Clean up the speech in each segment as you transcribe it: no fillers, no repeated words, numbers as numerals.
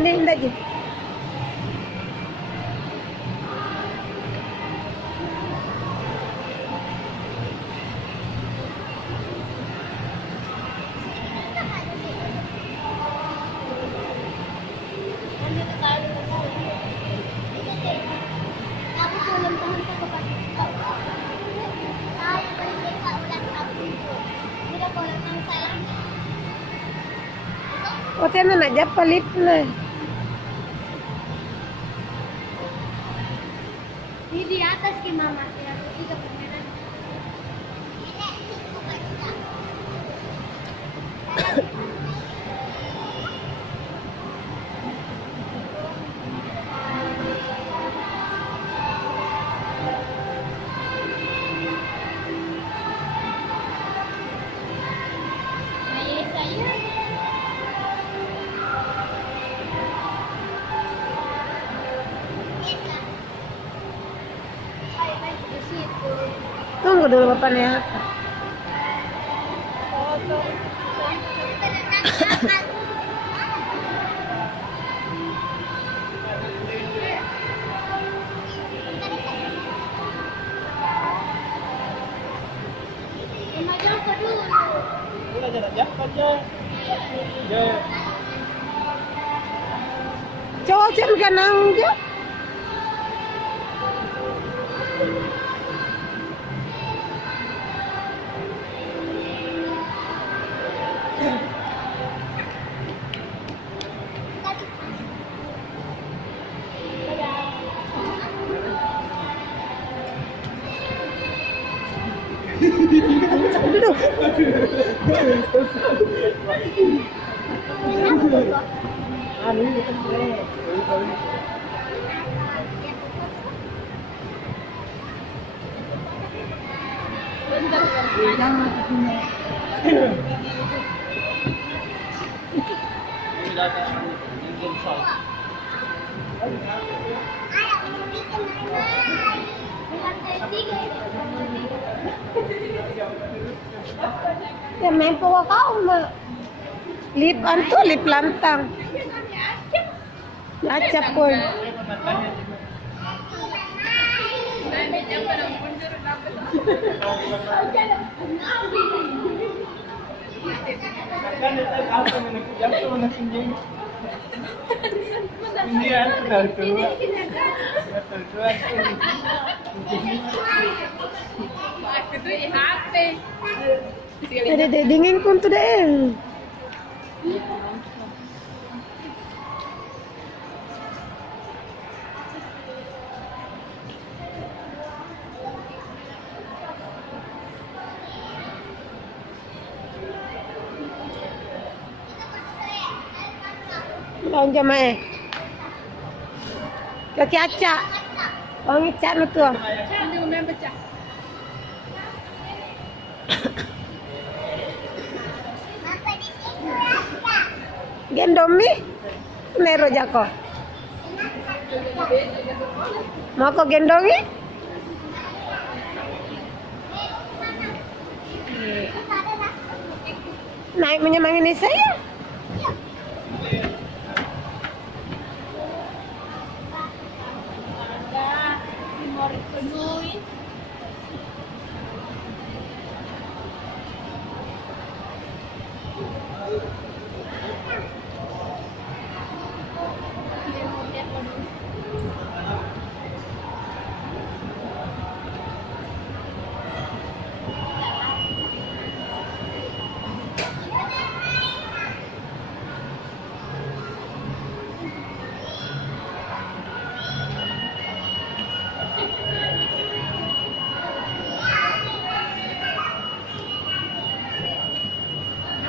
Hindi lagi. O, tiyan na dyan, palit na. Di atas kay mama. Tiga pagkanan. Tunggu dulu Bapak Neata. Cocok kan aja. Duduk. Ya main po kau mah. Lip antu lip lantang. Acap pun. Ada dingin pun tuh deh. Daun jamaah. Kaki acak. Wangi cat lu tuh. Gendomi, nero jako. Mau kau gendongi? Naik menyemangini saya.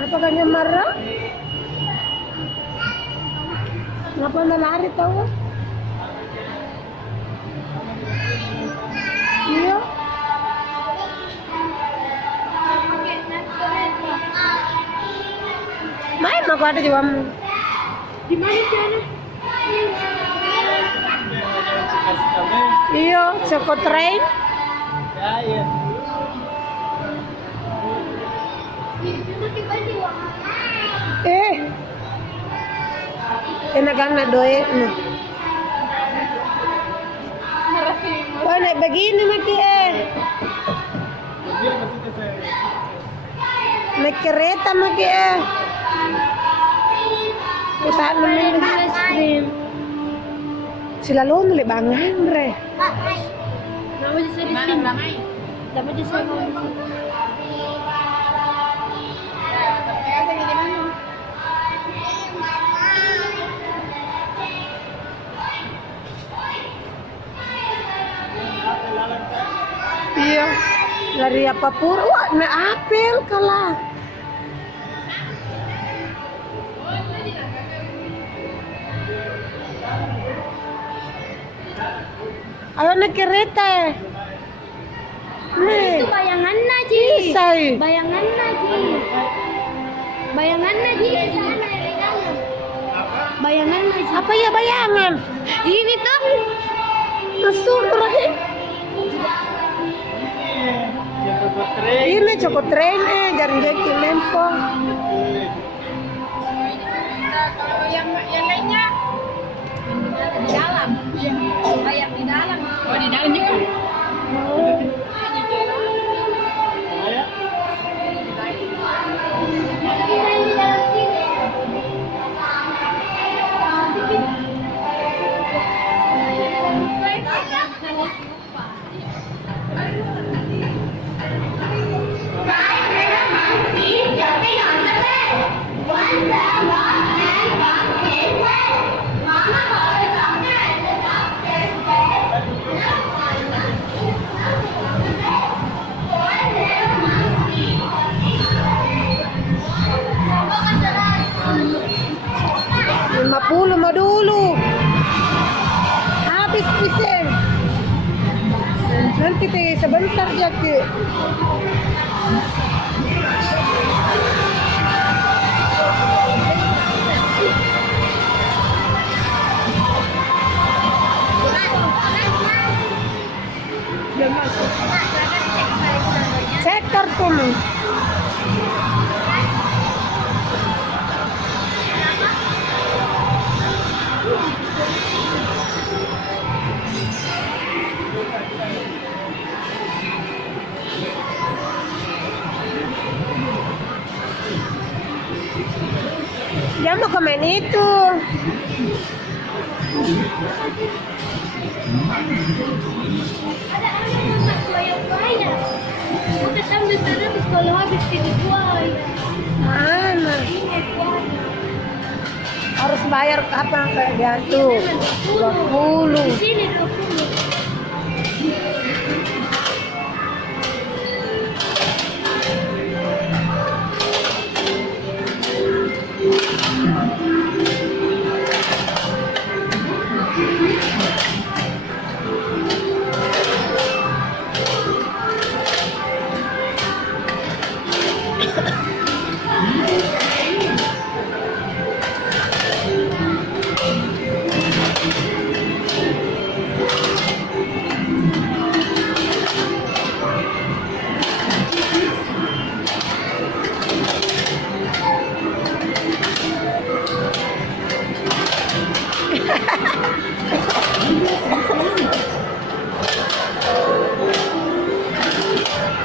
Apa kanya marah? Kenapa anda lari tahu? Iya. Main aku ada juga. Di mana sana? Iya, Soko Train. Ya, iya. Tinagana doy. Wah, naik begini maki naik kereta maki usaha namin ice cream. sila lo nuli bangan re. Dapat di sini. Dapat di sini. Iya, lari apa pura, wah, na apel kalah. Ayo naik kereta. Nih, Itu bayangan Naji. Isai. Bayangan Naji. Bayangan Naji di sana di dalam. Bayangan Naji. Apa ya bayangan? Ini tuh. Masuk rahim. Ini cukup tren jaring jeki lempong. Kalau yang lainnya di dalam. Bayang di dalam. Oh, di dalam juga. Puluh mah dulu habis pisen nanti teh sebentar jaki cek kartu. Ya mau ke main itu. Bayang-bayang. Kita sambil sana kalau habis dijual. Mana? Harus bayar apa kayak gitu? 20. Di sini 20.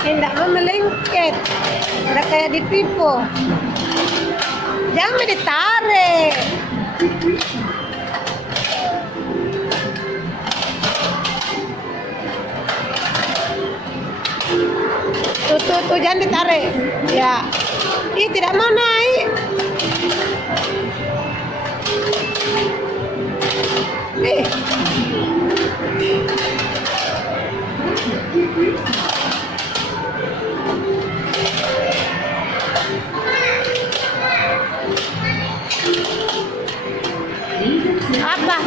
Tidak mau melengket, udah kayak di pipo. Jangan ditarik. Tuh, jangan ditarik. Ya, ih tidak mau naik. Apa?